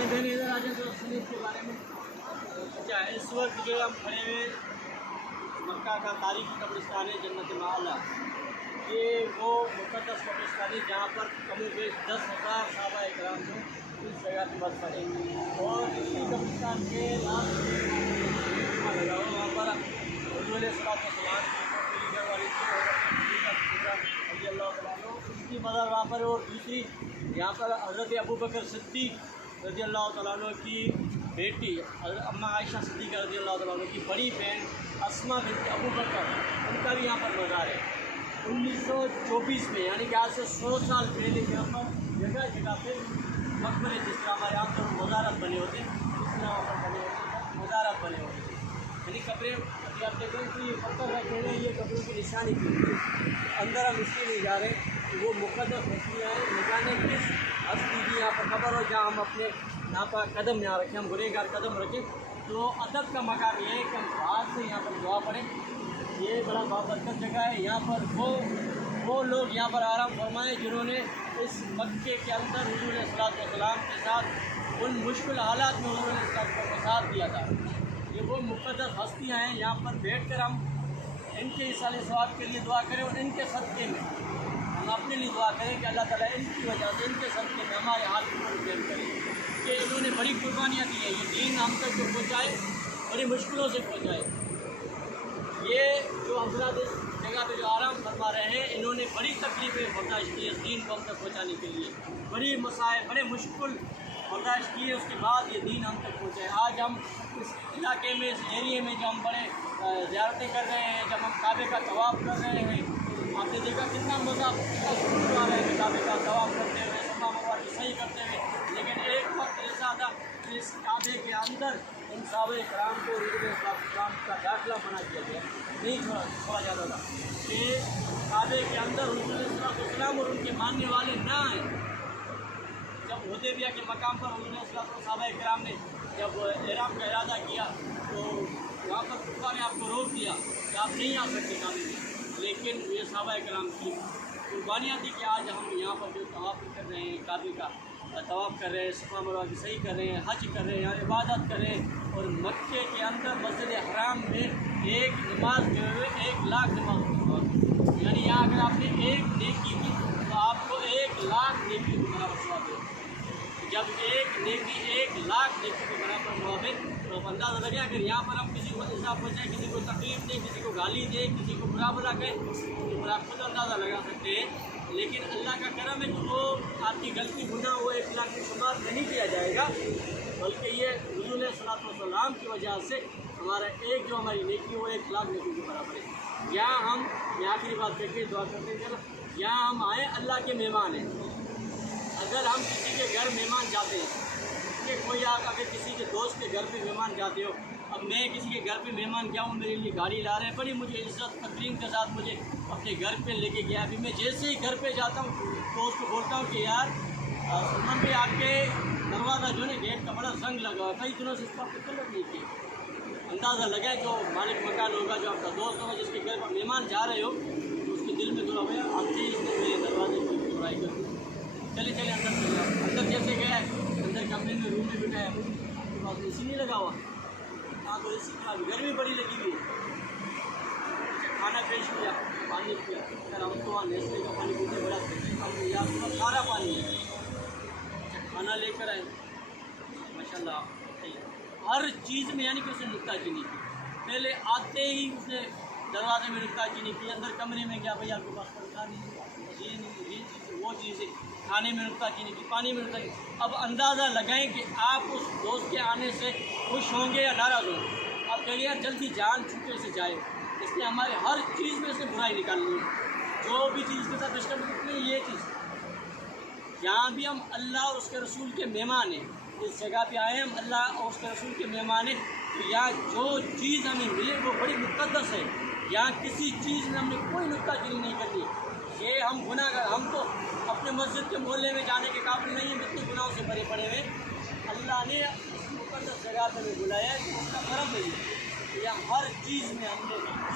بھائی بہن ادھر آ جائیں تو سنیپ کے بارے میں کیا ہے. اس وقت جو ہم کھڑے ہوئے مکہ کا تاریخی قبرستان ہے جنت مالا. یہ وہ مقدس قبرستان ہے جہاں پر کم و بیش 10,000 صحابہ کرام جو اس جگہ پہ بس پڑے. اور اسی قبرستان کے لاسٹ لگا ہوا وہاں پر حضور علیہ السلام کی گھر والی رضی اللہ تعالیٰ عنہ اس کی مدر وہاں پر. اور دوسری یہاں پر حضرت ابوبکر صدیق رضی اللہ تعالیٰ عنہ کی بیٹی اماں عائشہ صدیقہ رضی اللہ تعالیٰ عنہ کی بڑی بہن اسماء بنت ابوبکر ان کا بھی یہاں پر مزار ہے. 1924 میں یعنی کہ آج سے 100 سال پہلے یہاں پر جگہ جگہ پہ مقبرے جس طرح ہمارے عام طور پر مزارات بنے ہوتے ہیں اس طرح وہاں پر بنے ہوتے ہیں مزارات بنے ہوتے ہیں. یعنی قبریں ابھی آپ دیکھیں کہ یہ پتھر رکھے ہیں یہ قبروں کی نشانی کی اندر ہم اس لیے نہیں جا رہے کہ وہ مقدس ہستیاں ہیں نگانے کس ہستی کی یہاں پر خبر ہو جہاں ہم اپنے یہاں پر قدم یہاں رکھیں ہم گنہگار قدم رکھیں. تو ادب کا مقام یہ ہے کہ ہم ہاتھ سے یہاں پر دعا پڑھیں. یہ بڑا بابرکت جگہ ہے. یہاں پر وہ لوگ یہاں پر آرام فرمائیں جنہوں نے اس مکے کے اندر حضور علیہ السلام کے ساتھ ان مشکل حالات میں حضور علیہ السلام کو ساتھ دیا تھا. یہ وہ مقدس ہستیاں ہیں. یہاں پر بیٹھ کر ہم ان کے اصال ثواب کے لیے دعا کریں اور ان کے صدقے میں ہم اپنے لیے دعا کریں کہ اللہ تعالیٰ ان کی وجہ سے ان کے صدقے میں ہمارے حال کو پورا کرے کہ انہوں نے بڑی قربانیاں دی ہیں. یہ دین ہم تک جو پہنچائے بڑی مشکلوں سے پہنچائے. یہ جو حضرات اس جگہ پہ جو آرام فرما رہے ہیں انہوں نے بڑی تکلیفیں برداشت کی اس دین کو ہم تک پہنچانے کے لیے. بڑی مسائل بڑے مشکل برداشت کیے اس کے بعد یہ دین ہم تک پہنچائے. آج ہم اس علاقے میں اس ایریے میں جو ہم بڑے زیارتیں کر رہے ہیں جب ہم کعبے کا طواف کر رہے ہیں آپ نے دیکھا کتنا مزہ آ رہا ہے کعبے کا طواف کرتے ہوئے صفا مروا کی صحیح کرتے ہوئے. لیکن ایک وقت ایسا تھا کہ اس کعبے کے اندر ان صحابہ کرام کو حضور السلام کا داخلہ منع کیا گیا نہیں چھوڑا جاتا تھا کہ کعبے کے اندر حضور السلام اور ان کے ماننے والے نہ آئیں. جب حدیبیہ کے مقام پر حضور السلام صحابہ کرام نے جب احرام کا ارادہ کیا تو وہاں پر کفار نے آپ کو روک دیا کہ آپ نہیں آ سکتے کعبے میں. لیکن یہ صحابہ کرام کی قربانیاں تھی کہ آج ہم یہاں پر جو طواف کر رہے ہیں کعبے کا طواف کر رہے ہیں صفا مروا کی صحیح کر رہے ہیں حج کر رہے ہیں عبادت کر رہے ہیں. اور مکے کے اندر مسجد حرام میں ایک نماز جو ہے 1,00,000 نماز یعنی یہاں اگر آپ نے ایک نیکی کی تو آپ کو 1,00,000 نیکی کو برابر ثواب ہے. جب ایک نیکی 1,00,000 نیکی کو برابر ثواب ہے تو اب اندازہ لگے اگر یہاں پر ہم کسی کو ایسا پہنچائیں کسی کو تکلیف دیں کسی کو گالی دیں کسی کو برا بھلا کہیں تو پھر آپ خود اندازہ لگا سکتے ہیں. لیکن اللہ کا کرم ہے کہ وہ آپ کی غلطی گناہ وہ 1,00,000 میں شمار نہیں کیا جائے گا بلکہ یہ حضور علیہ السلام کی وجہ سے ہمارا ایک جو ہماری نیکی وہ 1,00,000 نیکی کے برابر ہے. یہاں ہم یہ آخری بات کر کے دعا کرتے ہیں یہاں ہم آئے اللہ کے مہمان ہیں. اگر ہم کسی کے گھر مہمان جاتے ہیں کہ کوئی آپ اگر کسی کے دوست کے گھر پہ مہمان جاتے ہو اب میں کسی کے گھر پہ مہمان گیا ہوں میرے لیے گاڑی لا رہے ہیں بڑی مجھے عزت تقریم کے ساتھ مجھے اپنے گھر پہ لے کے گیا. ابھی میں جیسے ہی گھر پہ جاتا ہوں تو اس کو بولتا ہوں کہ یار سلمان بھائی آپ کے دروازہ جو ہے گیٹ کا بڑا زنگ لگا ہوا ہے کئی دنوں سے اس کو آپ کو کلر نہیں کی. اندازہ لگا جو مالک مکان ہوگا جو آپ کا دوست ہوگا جس کے گھر پر مہمان جا رہے ہو تو اس کے دل میں تھوڑا ہوا آتے ہی اس نے میرے دروازے کی برائی کر دی. چلے اندر چلے جاؤ. اندر جیسے گئے اندر کمرے میں روم میں بٹھایا آپ کے پاس اے سی نہیں لگا ہوا ہاں تو اے سی گرمی بڑی لگی ہوئی کھانا پیش کیا پانی پیا اگر ہم تو وہاں نیسلے کا پانی پیتے بڑا ہم یہاں سارا پانی ہے. کھانا لے کر آئے ماشاء اللہ ہر چیز میں یعنی کہ اسے نکتہ چینی کی. پہلے آتے ہی اس نے دروازے میں نکتہ چینی کی. اندر کمرے میں گیا بھائی آپ کے پاس پنکھا نہیں یہ نہیں یہ چیز وہ چیزیں کھانے میں نکتہ چینی کی پانی میں نکتہ چینی. اب اندازہ لگائیں کہ آپ اس دوست کے آنے سے خوش ہوں گے یا ناراض ہوں گے. آپ کہہ لیا جلدی جان چھوٹے سے جائے. اس لیے ہمارے ہر چیز میں سے برائی نکالنی ہے. جو بھی چیز کے ساتھ ڈسٹرب نہیں یہ چیز یہاں بھی ہم اللہ اور اس کے رسول کے مہمان ہیں. اس جگہ پہ آئے ہم اللہ اور اس کے رسول کے مہمان ہیں تو یہاں جو چیز ہمیں ملے وہ بڑی مقدس ہے. یہاں کسی چیز میں ہم نے کوئی نکتہ چینی نہیں کرنی. یہ ہم گناہ کر ہم تو اپنے مسجد کے محلے میں جانے کے قابل نہیں ہیں جتنے گناہوں سے بھرے پڑے ہوئے. اللہ نے اس مقدس جگہ پہ ہمیں بلایا ہے کہ اس کا کرم نہیں ہے. یہاں ہر چیز میں ہم نے